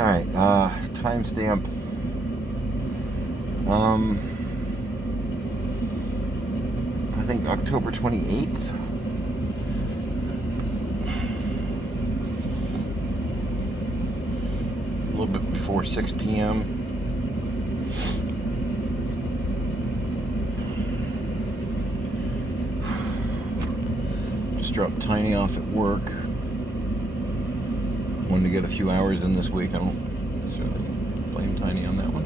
Alright, timestamp. I think October 28th. A little bit before 6 p.m. Just dropped Tiny off at work. Wanted to get a few hours in this week. I don't necessarily blame Tiny on that one.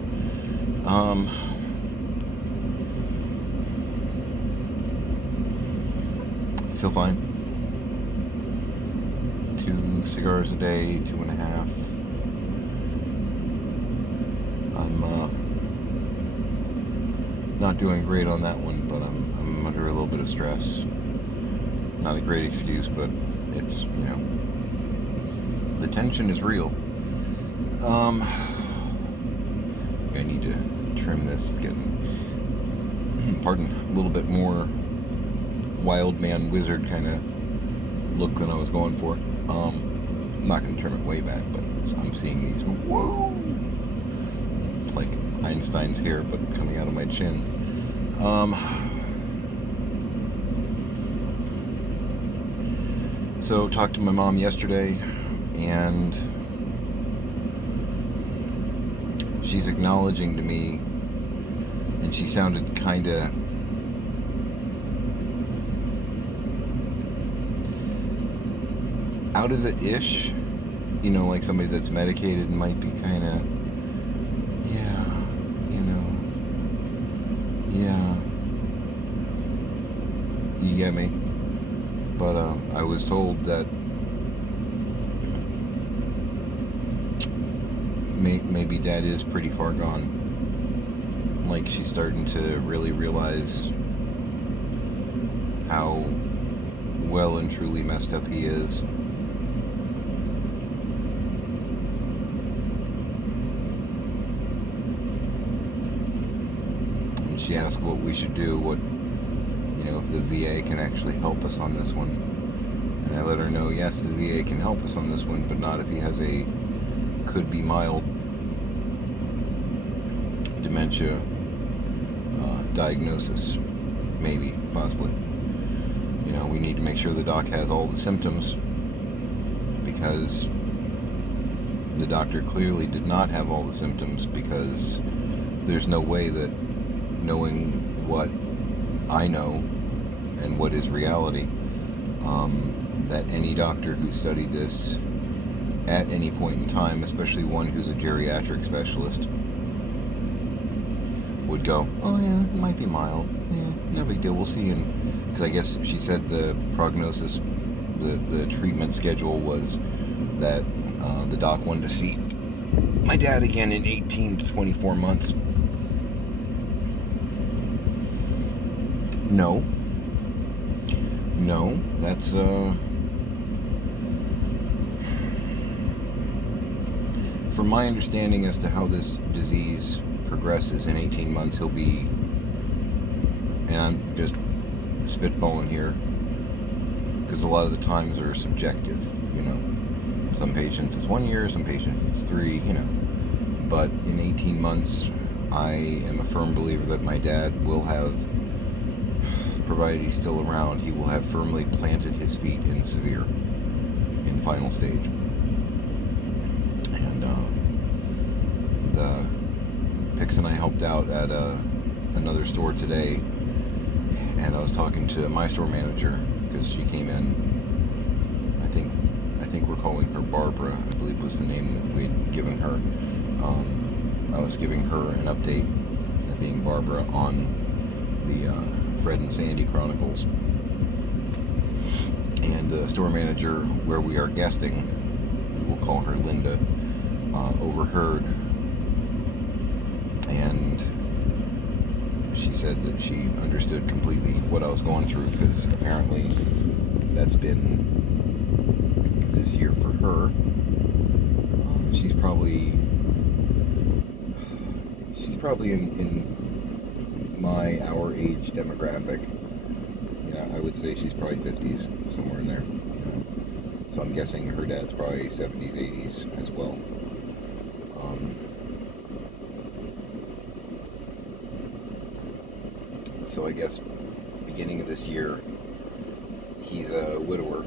Feel fine. 2 cigars a day, 2.5. I'm not doing great on that one, but I'm under a little bit of stress. Not a great excuse, but it's, the tension is real. I need to trim this, getting, pardon, a little bit more wild man wizard kind of look than I was going for. I'm not going to trim it way back, but I'm seeing these, whoa! It's like Einstein's hair, but coming out of my chin. So talked to my mom yesterday, and she's acknowledging to me, and she sounded kind of out of it-ish, like somebody that's medicated might be kind of, yeah, you get me. But I was told that maybe Dad is pretty far gone. Like, she's starting to really realize how well and truly messed up he is. And she asked what we should do, if the VA can actually help us on this one. And I let her know, yes, the VA can help us on this one, but not if he has a could be mild dementia diagnosis, maybe, possibly. We need to make sure the doc has all the symptoms, because the doctor clearly did not have all the symptoms, because there's no way that, knowing what I know and what is reality, that any doctor who studied this at any point in time, especially one who's a geriatric specialist, would go, oh yeah, it might be mild, yeah, no big deal, we'll see. Because I guess she said the prognosis, the treatment schedule was that the doc wanted to see my dad again in 18 to 24 months. No, that's from my understanding as to how this disease progresses, in 18 months he'll be, and I'm just spitballing here because a lot of the times are subjective, some patients it's 1 year, some patients it's 3, but in 18 months I am a firm believer that my dad will have, provided he's still around, he will have firmly planted his feet in severe, in final stage. And the Pix and I helped out at another store today, and I was talking to my store manager, because she came in, I think we're calling her Barbara, I believe was the name that we'd given her. I was giving her an update, that being Barbara, on the Fred and Sandy Chronicles, and the store manager where we are guesting, we'll call her Linda, overheard, and she said that she understood completely what I was going through, because apparently that's been this year for her. She's probably in our age demographic. I would say she's probably 50s, somewhere in there. So I'm guessing her dad's probably 70s, 80s as well. Um, so I guess beginning of this year, he's a widower.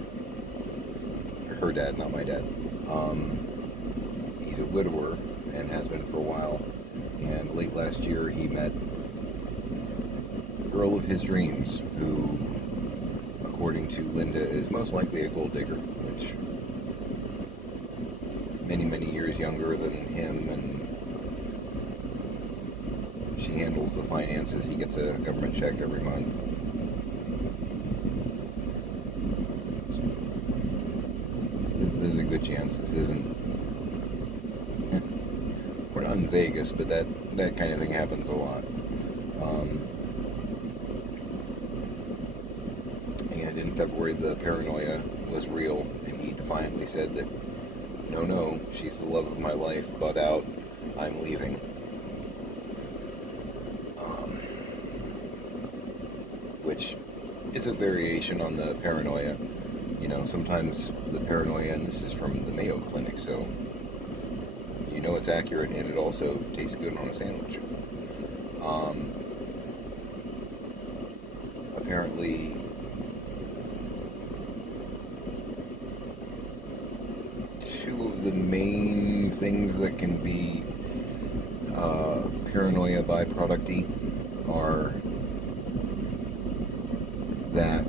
Her dad, not my dad. He's a widower and has been for a while. And late last year, he met the girl of his dreams, who, according to Linda, is most likely a gold digger, which many years younger than him, and she handles the finances. He gets a government check every month. There's a good chance this isn't. We're not in Vegas, but that kind of thing happens a lot. And in February, the paranoia was real, and he defiantly said that, no, she's the love of my life, butt out, I'm leaving. Which is a variation on the paranoia. You know, sometimes the paranoia, and this is from the Mayo Clinic, so you know it's accurate, and it also tastes good on a sandwich. Apparently, two of the main things that can be paranoia byproduct-y are that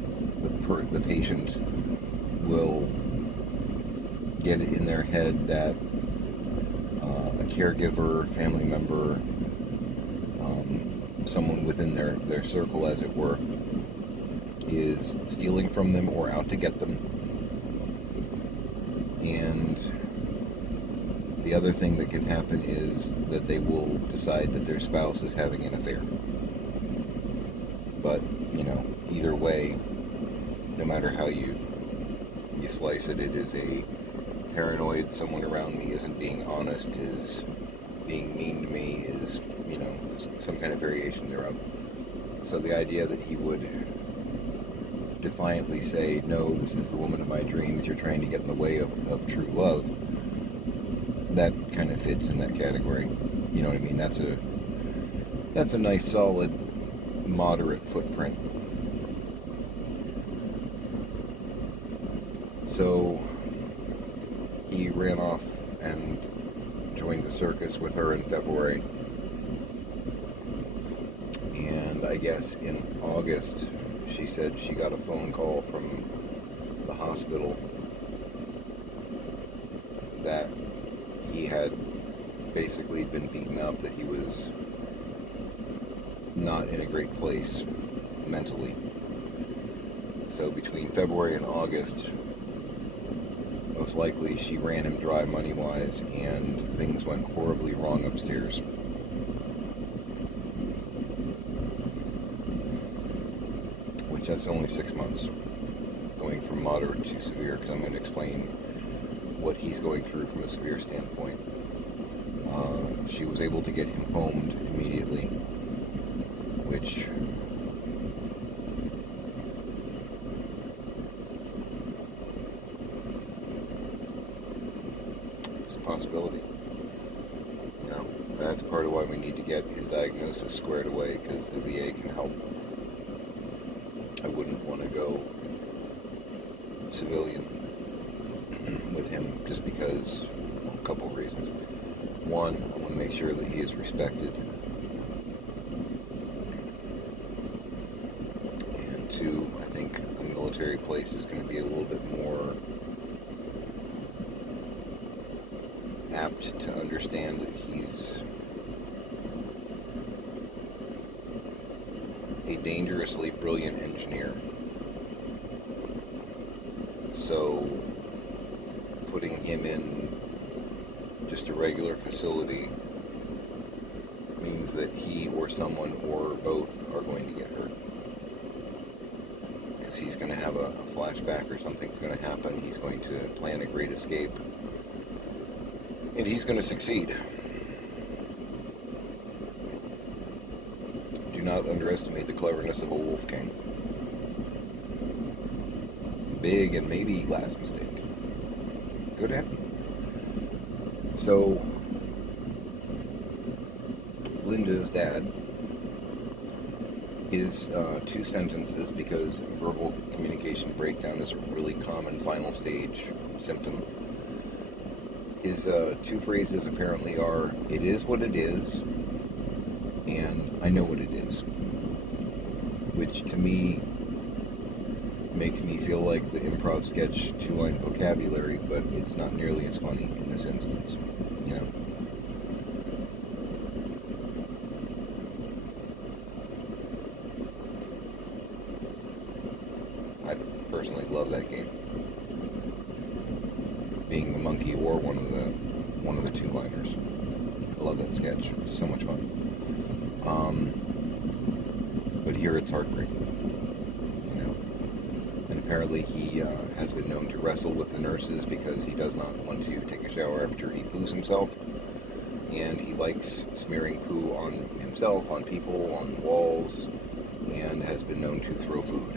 the patient will get it in their head that a caregiver, family member, someone within their circle, as it were, is stealing from them or out to get them. And the other thing that can happen is that they will decide that their spouse is having an affair. But, either way, no matter how you slice it, it is a paranoid, someone around me isn't being honest, is being mean to me, is, some kind of variation thereof. So the idea that he would defiantly say, no, this is the woman of my dreams, you're trying to get in the way of true love, that kind of fits in that category. You know what I mean? That's a nice, solid, moderate footprint. So he ran off and joined the circus with her in February. And I guess in August, she said she got a phone call from the hospital that he had basically been beaten up, that he was not in a great place mentally. So between February and August, most likely she ran him dry money-wise, and things went horribly wrong upstairs. Which, that's only 6 months, going from moderate to severe, because I'm going to explain what he's going through from a severe standpoint. She was able to get him homed immediately, which it's a possibility. That's part of why we need to get his diagnosis squared away, because the VA can help. I wouldn't want to go civilian with him just because, a couple of reasons. One, I want to make sure that he is respected. And two, I think a military place is going to be a little bit more apt to understand that he's a dangerously brilliant engineer. So putting him in just a regular facility means that he or someone or both are going to get hurt. Because he's going to have a flashback, or something's going to happen. He's going to plan a great escape. And he's going to succeed. Do not underestimate the cleverness of a Wolfgang. Big and maybe last mistake. Could happen. So, Linda's dad, his 2 sentences, because verbal communication breakdown is a really common final stage symptom. His 2 phrases apparently are, "It is what it is," and "I know what it is," which to me makes me feel like the improv sketch 2-line vocabulary, but it's not nearly as funny in this instance, you know? I personally love that game. Being the monkey or one of the 2-liners. I love that sketch. It's so much fun. But here it's heartbreaking, you know. And apparently he has been known to wrestle with the nurses because he does not want to take a shower after he poos himself. And he likes smearing poo on himself, on people, on walls, and has been known to throw food.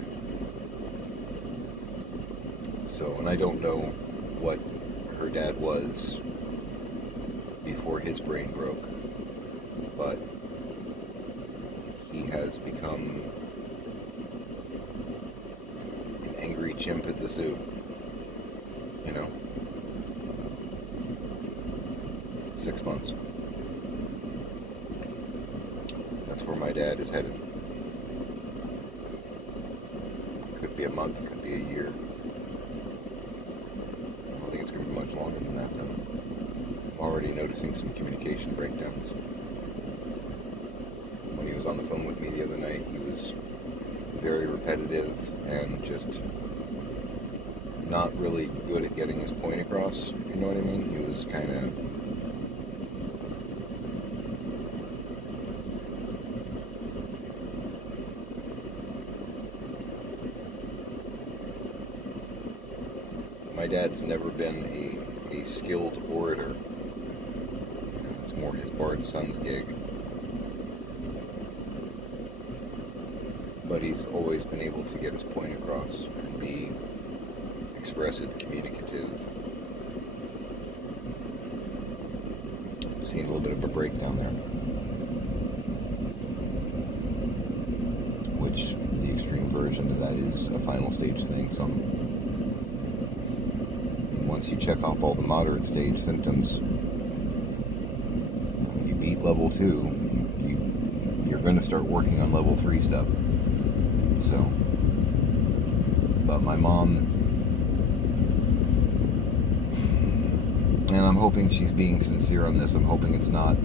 So, and I don't know what her dad was before his brain broke, but he has become an angry chimp at the zoo, you know? 6 months. That's where my dad is headed. Could be a month, could be a year. I don't think it's going to be much longer than that, though. I'm already noticing some communication breakdowns. When he was on the phone with me the other night, he was very repetitive and just not really good at getting his point across, if you know what I mean. He was kind of... My dad's never been a skilled orator. It's more his bard son's gig. But he's always been able to get his point across and be expressive, communicative. I've seen a little bit of a breakdown there. Which the extreme version of that is a final stage thing. So once you check off all the moderate stage symptoms, you beat level 2, you're going to start working on level 3 stuff. So, but my mom, and I'm hoping she's being sincere on this, I'm hoping it's not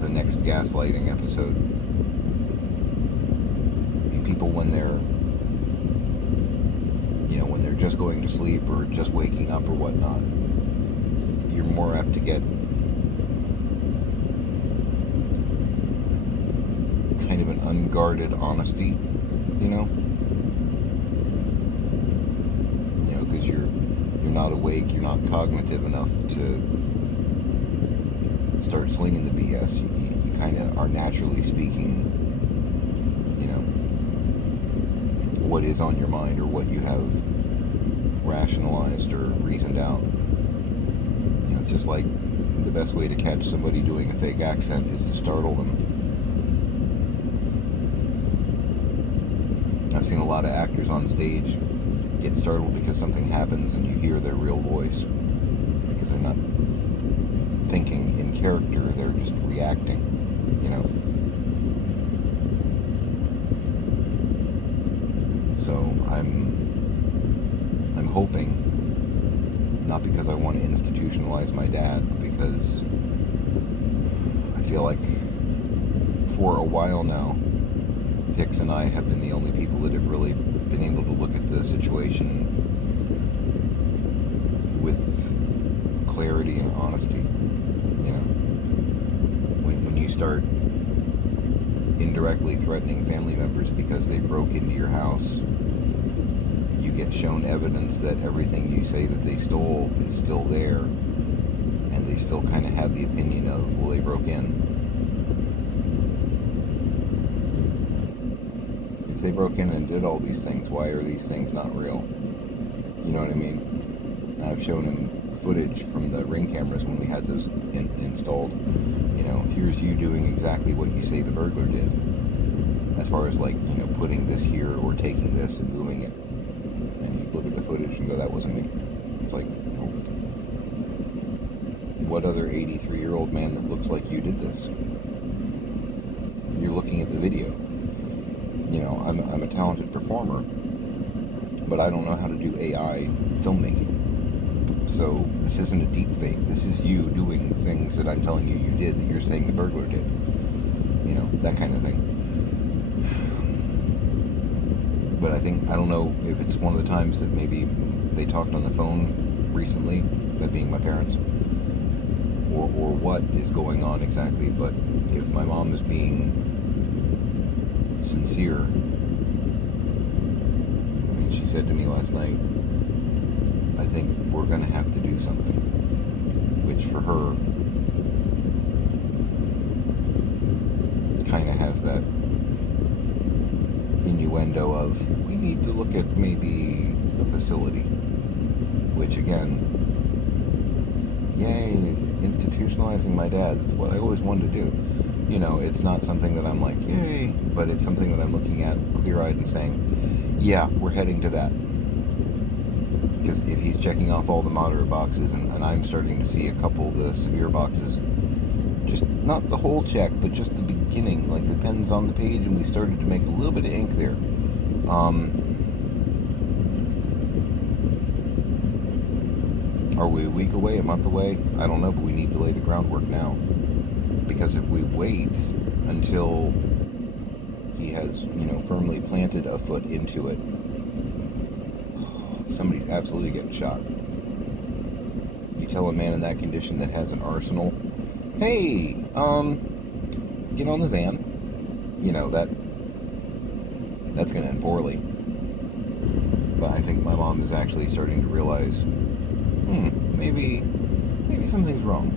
the next gaslighting episode. I mean, people when they're just going to sleep or just waking up or whatnot, you're more apt to get kind of an unguarded honesty, you know, because you're not awake, you're not cognitive enough to start slinging the BS. You kind of are naturally speaking, what is on your mind or what you have rationalized or reasoned out. It's just like the best way to catch somebody doing a fake accent is to startle them. I've seen a lot of actors on stage get startled because something happens and you hear their real voice because they're not thinking in character, they're just reacting, So I'm hoping, not because I want to institutionalize my dad, but because I feel like for a while now, Hicks and I have been the only people that have really been able to look at the situation with clarity and honesty. When you start indirectly threatening family members because they broke into your house, you get shown evidence that everything you say that they stole is still there, and they still kind of have the opinion of, well, they broke in. If they broke in and did all these things, why are these things not real? You know what I mean? I've shown him footage from the Ring cameras when we had those installed. You know, here's you doing exactly what you say the burglar did. As far as, like, you know, putting this here or taking this and moving it. And you look at the footage and go, that wasn't me. It's like, nope. What other 83-year-old man that looks like you did this? You're looking at the video. You know, I'm a talented performer, but I don't know how to do AI filmmaking. So this isn't a deep fake. This is you doing things that I'm telling you did that you're saying the burglar did. You know, that kind of thing. But I don't know if it's one of the times that maybe they talked on the phone recently, that being my parents, or what is going on exactly. But if my mom is being sincere, I mean, she said to me last night, I think we're going to have to do something, which for her kind of has that innuendo of, we need to look at maybe a facility, which again, yay, institutionalizing my dad is what I always wanted to do. You know, it's not something that I'm like, yay, but it's something that I'm looking at clear-eyed and saying, yeah, we're heading to that. Because if he's checking off all the moderate boxes, and I'm starting to see a couple of the severe boxes, just not the whole check, but just the beginning, like the pen's on the page, and we started to make a little bit of ink there. Are we a week away, a month away? I don't know, but we need to lay the groundwork now. Because if we wait until he has, you know, firmly planted a foot into it, somebody's absolutely getting shot. You tell a man in that condition that has an arsenal, hey, get on the van. You know, that's going to end poorly. But I think my mom is actually starting to realize, maybe something's wrong.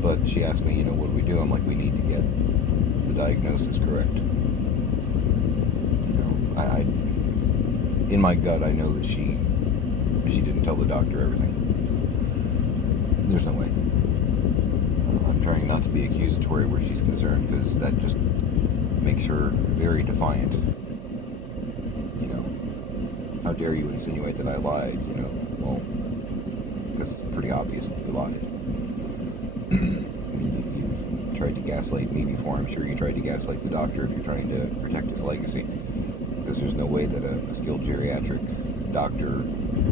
But she asked me, you know, what do we do? I'm like, we need to get the diagnosis correct. You know, I in my gut, I know that she didn't tell the doctor everything. There's no way. I'm trying not to be accusatory where she's concerned, because that just makes her very defiant. You know, how dare you insinuate that I lied? You know, well, because it's pretty obvious that you lied. You've tried to gaslight me before. I'm sure you tried to gaslight the doctor if you're trying to protect his legacy. Because there's no way that a skilled geriatric doctor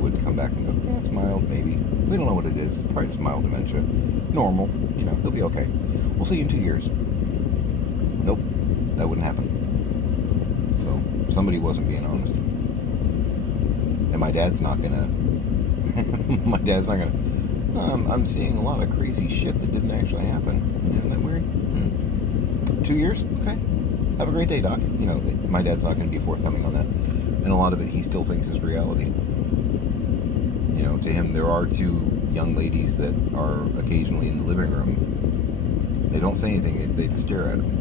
would come back and go, it's mild, maybe. We don't know what it is. Probably just mild dementia. Normal. You know, he'll be okay. We'll see you in 2 years. Nope. That wouldn't happen. So, somebody wasn't being honest. And my dad's not gonna... I'm seeing a lot of crazy shit that didn't actually happen. Isn't that weird? 2 years? Okay. Have a great day, Doc. You know, my dad's not going to be forthcoming on that. And a lot of it he still thinks is reality. You know, to him, there are two young ladies that are occasionally in the living room. They don't say anything, they just stare at him.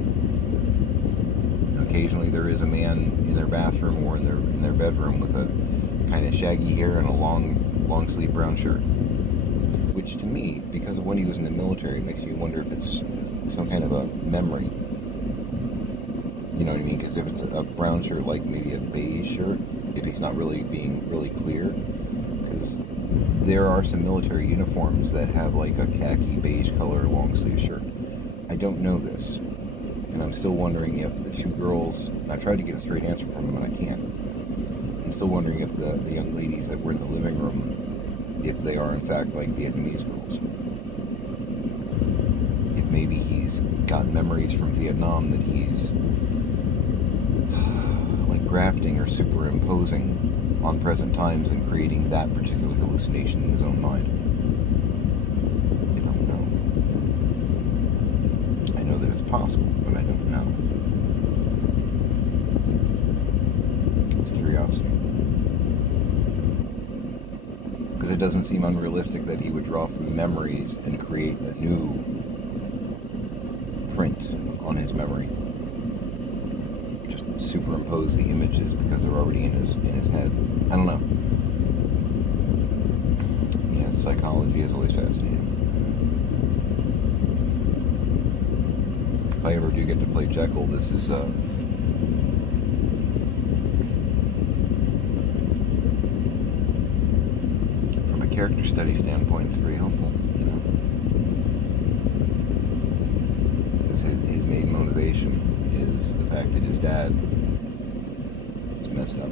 Occasionally there is a man in their bathroom or in their bedroom with a kind of shaggy hair and a long sleeve brown shirt. Which to me, because of when he was in the military, makes me wonder if it's some kind of a memory. You know what I mean? Because if it's a brown shirt, like maybe a beige shirt, if he's not really being really clear, because there are some military uniforms that have like a khaki beige color long sleeve shirt. I don't know this, and I'm still wondering if the two girls, I've tried to get a straight answer from him and I can't. I'm still wondering if the young ladies that were in the living room, if they are in fact like Vietnamese girls. If maybe he's got memories from Vietnam that he's like grafting or superimposing on present times and creating that particular hallucination in his own mind. I don't know. I know that it's possible, but I don't know. It's curiosity. Because it doesn't seem unrealistic that he would draw from memories and create a new print on his memory. Just superimpose the images because they're already in his head. I don't know. psychology is always fascinating. If I ever do get to play Jekyll, this is from a character study standpoint, it's pretty helpful, you know. Because his main motivation is the fact that his dad is messed up.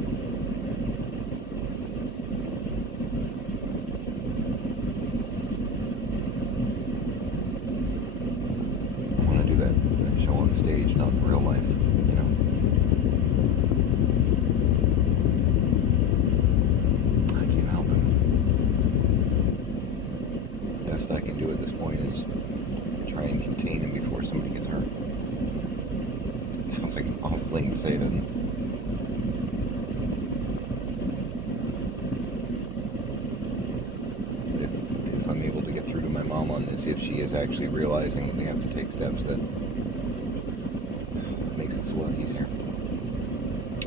That show on stage, not in real life, you know. I can't help it. The best I can do at this point is try and contain him before somebody gets hurt. It sounds like an awful thing to say, doesn't it? If I'm able to get through to my mom on this, if she is actually realizing that they have to take steps, that makes it a lot easier.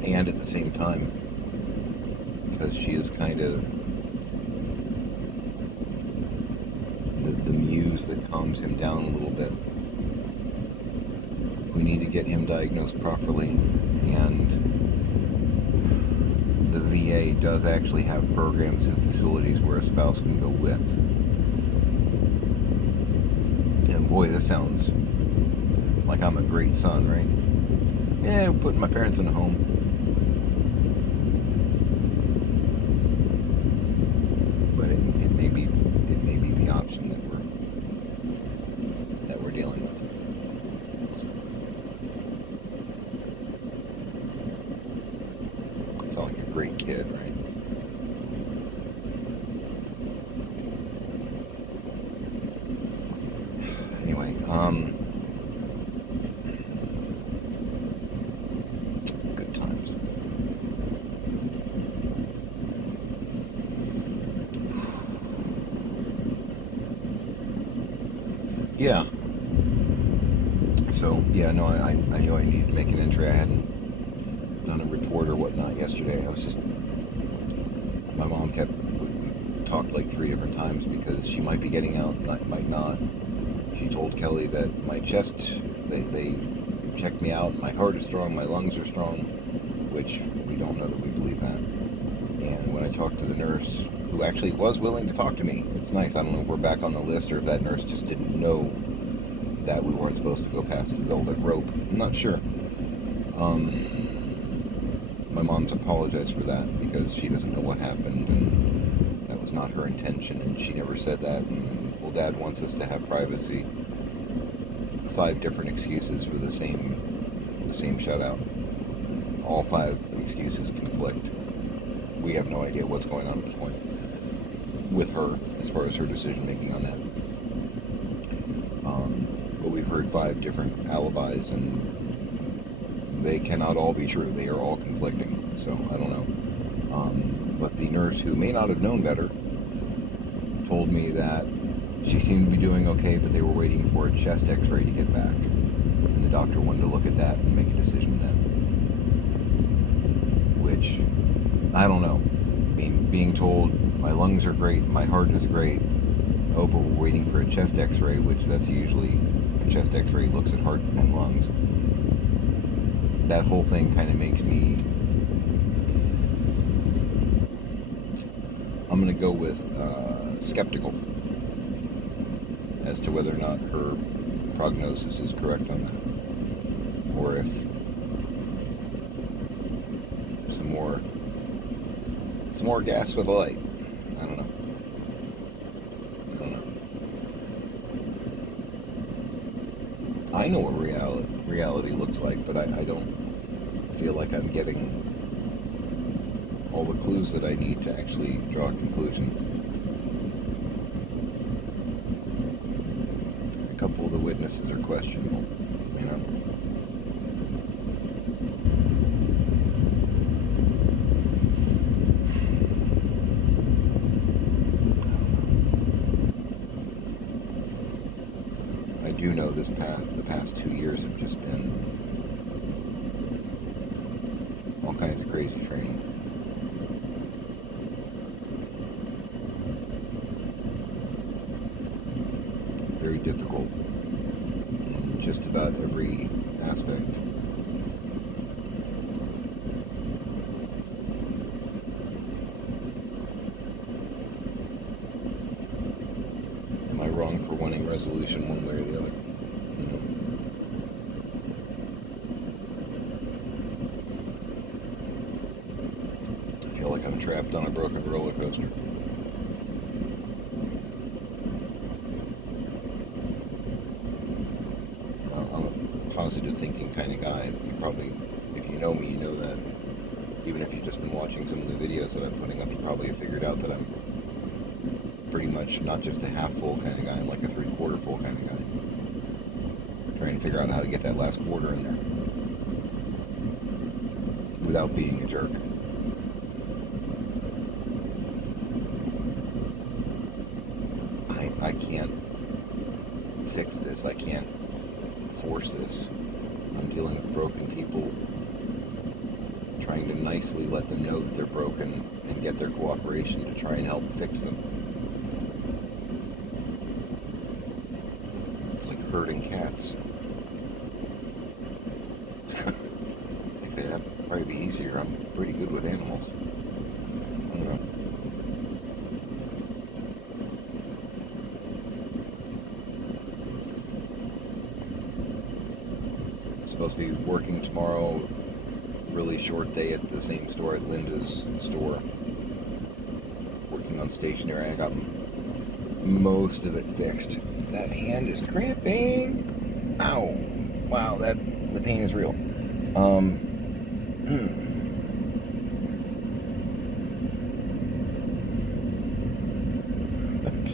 And at the same time, because she is kind of the muse that calms him down a little bit, we need to get him diagnosed properly, and the VA does actually have programs and facilities where a spouse can go with. And boy, this sounds like I'm a great son, right? Yeah, we're putting my parents in a home. But it may be the option that we're dealing with. So, I sound like a great kid, right? Anyway, good times. Yeah. So, yeah, no, I knew I needed to make an entry. I hadn't done a report or whatnot yesterday. My mom we talked like 3 different times because she might be getting out, might not. She told Kelly that my chest, they checked me out, my heart is strong, my lungs are strong, which we don't know that we believe that. And when I talked to the nurse, who actually was willing to talk to me, it's nice, I don't know if we're back on the list or if that nurse just didn't know that we weren't supposed to go past the velvet rope. I'm not sure. My mom's apologized for that because she doesn't know what happened, and that was not her intention, and she never said that, and well, Dad wants us to have privacy. 5 different excuses for the same shutout. All 5 excuses conflict. We have no idea what's going on at this point with her as far as her decision making on that. But we've heard 5 different alibis, and they cannot all be true. They are all conflicting. So I don't know. But the nurse, who may not have known better, told me that she seemed to be doing okay, but they were waiting for a chest x-ray to get back. And the doctor wanted to look at that and make a decision then. Which, I don't know. I mean, being told my lungs are great, my heart is great, oh, but we're waiting for a chest x-ray, which that's usually, a chest x-ray looks at heart and lungs. That whole thing kind of makes me, I'm going to go with skeptical as to whether or not her prognosis is correct on that, or if some more gas for the light. I don't know. I know what reality looks like, but I don't feel like I'm getting all the clues that I need to actually draw a conclusion. A couple of the witnesses are questionable, you know. I do know the past 2 years have just been all kinds of crazy training. very difficult in just about every aspect. Am I wrong for wanting resolution one way or the other? I feel like I'm trapped on a broken roller coaster. I'm a positive thinking kind of guy. You probably, if you know me, you know that. Even if you've just been watching some of the videos that I'm putting up, you probably have figured out that I'm pretty much not just a half full kind of guy, I'm like a 3/4 full kind of guy. Trying to figure out how to get that last quarter in there without being a jerk. I can't fix this. I can't force this. I'm dealing with broken people, trying to nicely let them know that they're broken and get their cooperation to try and help fix them. It's like herding cats. Okay, that'd probably be easier. I'm pretty good with animals. I don't know. Supposed to be working tomorrow. Really short day at the same store, at Linda's store. Working on stationery. I got most of it fixed. That hand is cramping. Ow! Wow, the pain is real.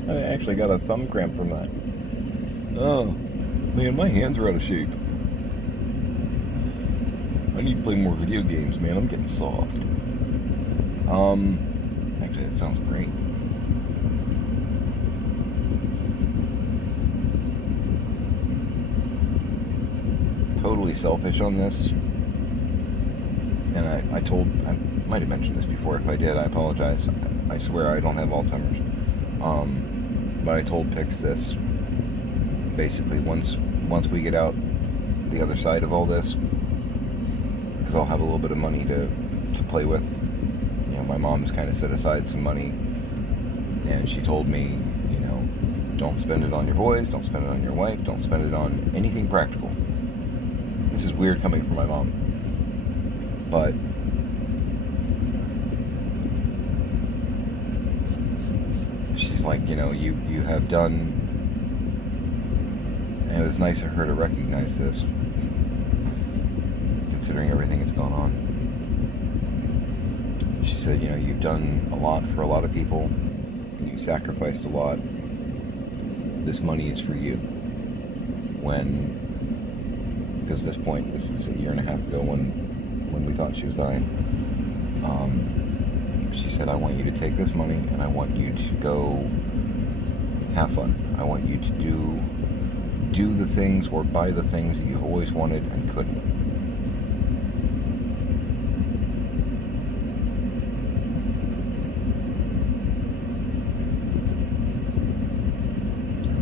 I actually got a thumb cramp from that. Oh, man, my hands are out of shape. I need to play more video games, man. I'm getting soft. Actually, that sounds great. Totally selfish on this. And I might have mentioned this before. If I did, I apologize. I swear I don't have Alzheimer's. But I told Pix this. Basically, once we get out the other side of all this, because I'll have a little bit of money to play with. You know, my mom's kind of set aside some money, and she told me, you know, don't spend it on your boys, don't spend it on your wife, don't spend it on anything practical. This is weird coming from my mom, but she's like, you know, you have done, and it was nice of her to recognize this, considering everything that's gone on. She said, you know, you've done a lot for a lot of people, and you sacrificed a lot. This money is for you. Because at this point, this is a year and a half ago when we thought she was dying. She said, I want you to take this money, and I want you to go have fun. I want you to do the things or buy the things that you've always wanted and couldn't.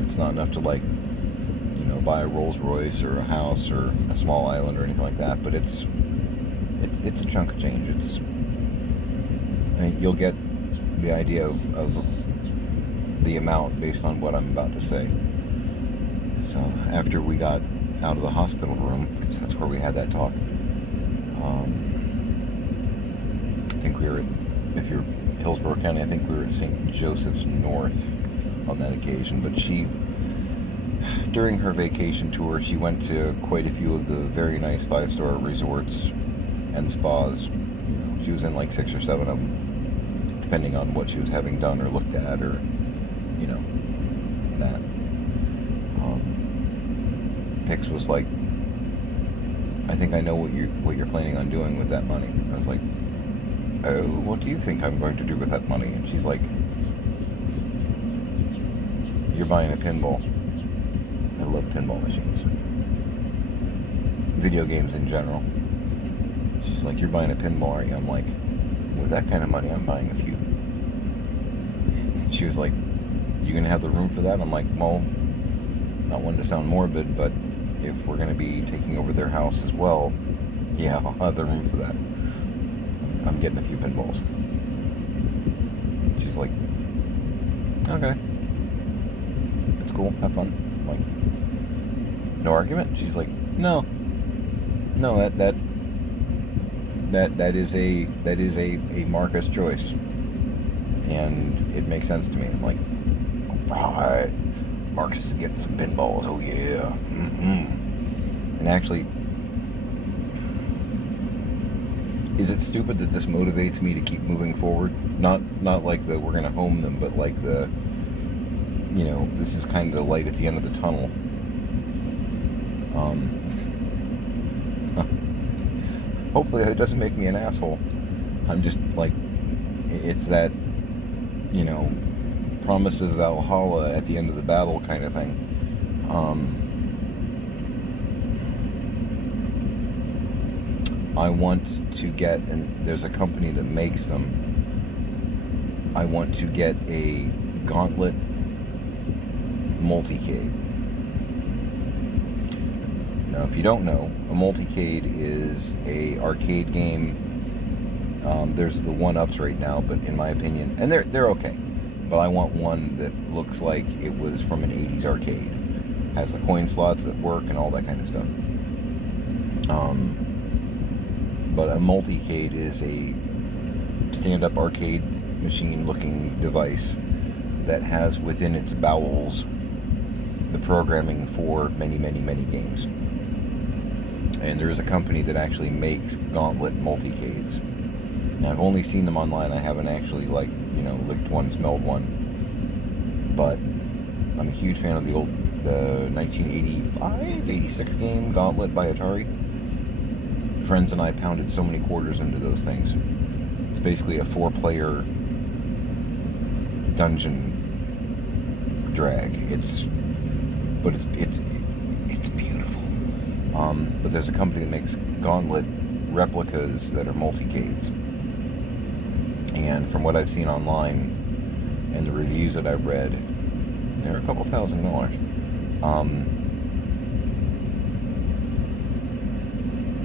It's not enough to, like, you know, buy a Rolls Royce or a house or a small island or anything like that, but it's a chunk of change. I mean, you'll get the idea of the amount based on what I'm about to say. So after we got out of the hospital room, because that's where we had that talk, I think we were at, if you're Hillsborough County, I think we were at St. Joseph's North on that occasion, but during her vacation tour, she went to quite a few of the very nice 5-star resorts and spas. You know, she was in like 6 or 7 of them, depending on what she was having done or looked at, or, you know, that. Pix was like, I think I know what you're planning on doing with that money. I was like, oh, what do you think I'm going to do with that money? And she's like, you're buying a pinball. I love pinball machines. Video games in general. She's like, you're buying a pinball, aren't you? I'm like, with that kind of money, I'm buying a few. She was like, you gonna have the room for that? I'm like, well, Not one to sound morbid, but if we're going to be taking over their house as well, yeah, I'll have the room for that. I'm getting a few pinballs. She's like, okay, it's cool, have fun. I'm like, no argument? She's like, no, that is a Marcus choice, and it makes sense to me. I'm like, alright, Marcus is getting some pinballs, oh yeah. And actually, is it stupid that this motivates me to keep moving forward? Not like the we're gonna home them, but like the, this is kind of the light at the end of the tunnel. Hopefully that doesn't make me an asshole. I'm just like, it's that, promise of Valhalla at the end of the battle kind of thing. I want to get, and there's a company that makes them, I want to get a Gauntlet multicade. Now, if you don't know, a multicade is a arcade game. There's the 1-ups right now, but in my opinion, and they're okay, but I want one that looks like it was from an 80s arcade. Has the coin slots that work and all that kind of stuff. But a multicade is a stand-up arcade machine-looking device that has within its bowels the programming for many, many, many games. And there is a company that actually makes Gauntlet multicades. Now, I've only seen them online. I haven't actually, licked one, smelled one. But I'm a huge fan of the 1985, 86 game, Gauntlet by Atari. Friends and I pounded so many quarters into those things. It's basically a 4-player dungeon drag. It's beautiful. But there's a company that makes Gauntlet replicas that are multicades. And from what I've seen online and the reviews that I've read, they're a couple $1,000.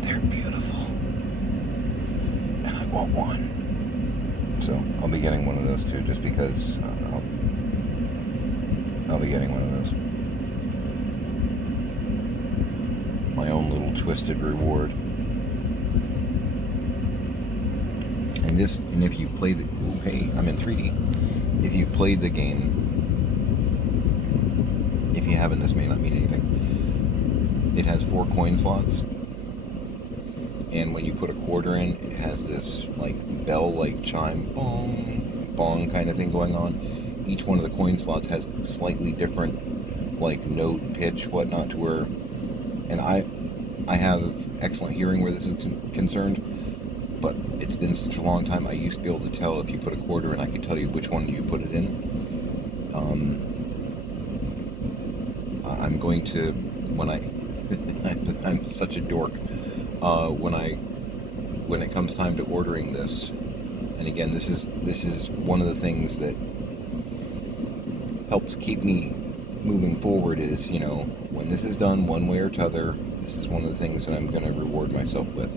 They're beautiful. And I want one. So I'll be getting one of those too, just because I'll be getting one of those. My own little twisted reward. And if you play the, hey, I'm in 3D. If you played the game, if you haven't, this may not mean anything. It has 4 coin slots, and when you put a quarter in, it has this bell-like chime, bong, bong kind of thing going on. Each one of the coin slots has slightly different, note, pitch, whatnot, to where, and I have excellent hearing where this is concerned. But it's been such a long time, I used to be able to tell if you put a quarter in, I could tell you which one you put it in. I'm going to, I'm such a dork, when it comes time to ordering this, and again, this is one of the things that helps keep me moving forward is, when this is done one way or t'other, this is one of the things that I'm going to reward myself with.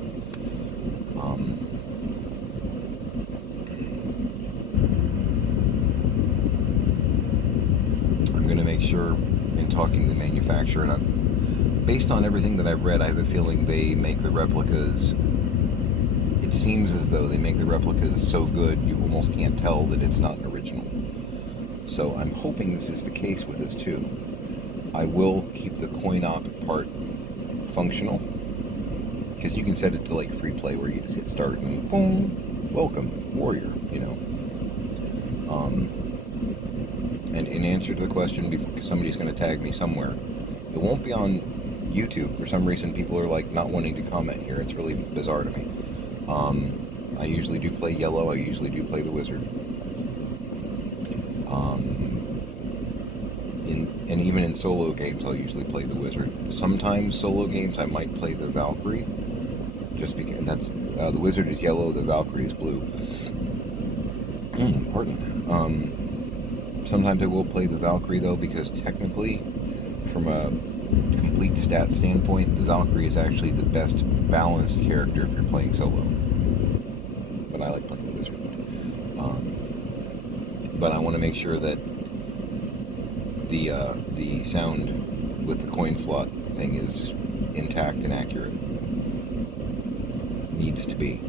I'm going to make sure, in talking to the manufacturer, and based on everything that I've read, I have a feeling they make the replicas, it seems as though they make the replicas so good you almost can't tell that it's not an original. So I'm hoping this is the case with this too. I will keep the coin-op part functional, because you can set it to free play where you just hit start and boom, welcome, warrior, And in answer to the question, because somebody's going to tag me somewhere, it won't be on YouTube. For some reason, people are not wanting to comment here. It's really bizarre to me. I usually do play yellow. I usually do play the wizard. And even in solo games, I'll usually play the wizard. Sometimes solo games, I might play the Valkyrie, just because that's the wizard is yellow, the Valkyrie is blue. Pardon. Sometimes I will play the Valkyrie though, because technically, from a complete stat standpoint, the Valkyrie is actually the best balanced character if you're playing solo. But I like playing the Wizard. But I want to make sure that the sound with the coin slot thing is intact and accurate. Needs to be.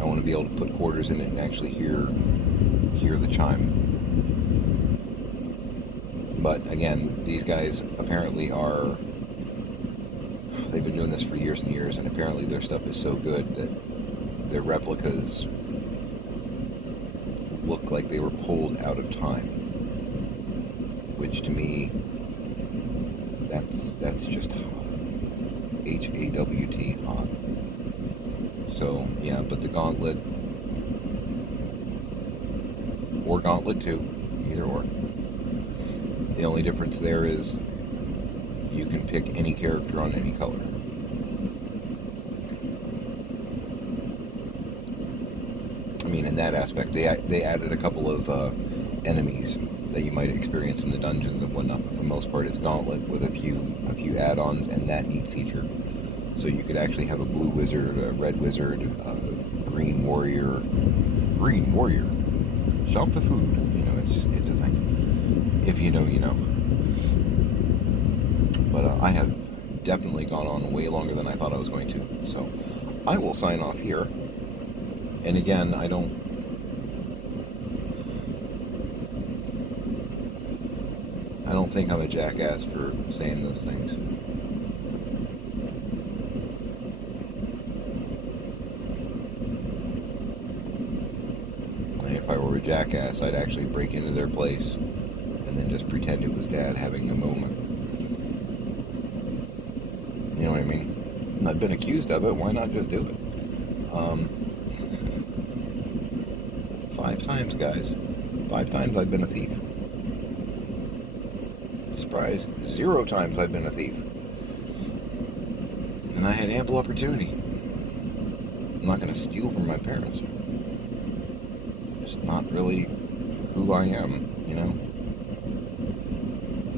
I want to be able to put quarters in it and actually hear the chime. But again, these guys apparently they've been doing this for years and years, and apparently their stuff is so good that their replicas look like they were pulled out of time. Which to me, that's just hot. HAWT, hot. So, yeah, but the Gauntlet, or Gauntlet 2, either or. The only difference there is you can pick any character on any color. I mean, in that aspect, they added a couple of enemies that you might experience in the dungeons and whatnot. But for the most part, it's Gauntlet with a few add-ons and that neat feature. So you could actually have a blue wizard, a red wizard, a green warrior. Shop the food. You know, it's a thing. If you know, you know. But I have definitely gone on way longer than I thought I was going to. So I will sign off here. And again, I don't think I'm a jackass for saying those things. If I were a jackass, I'd actually break into their place and then just pretend it was Dad having a moment. You know what I mean? I've been accused of it, why not just do it? 5 times, guys. 5 times I've been a thief. Surprise, 0 times I've been a thief. And I had ample opportunity. I'm not going to steal from my parents. It's not really who I am, you know?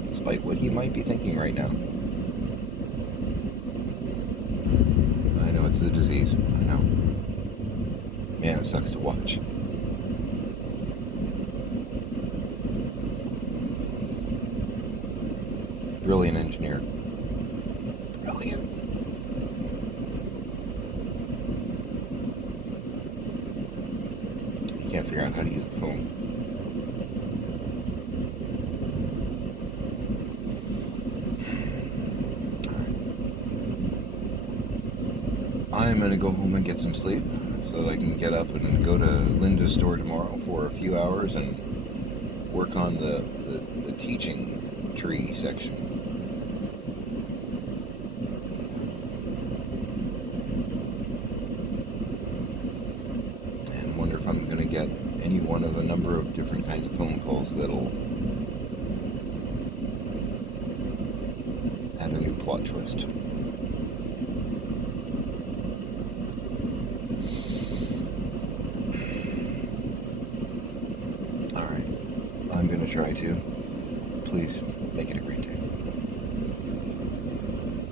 Despite what he might be thinking right now. I know it's the disease, I know. Man, it sucks to watch. Brilliant engineer. Brilliant. You can't figure out how to use the phone. I'm gonna go home and get some sleep so that I can get up and go to Linda's store tomorrow for a few hours and work on the teaching tree section. And wonder if I'm gonna get any one of a number of different kinds of phone calls that'll add a new plot twist. I'm going to try to.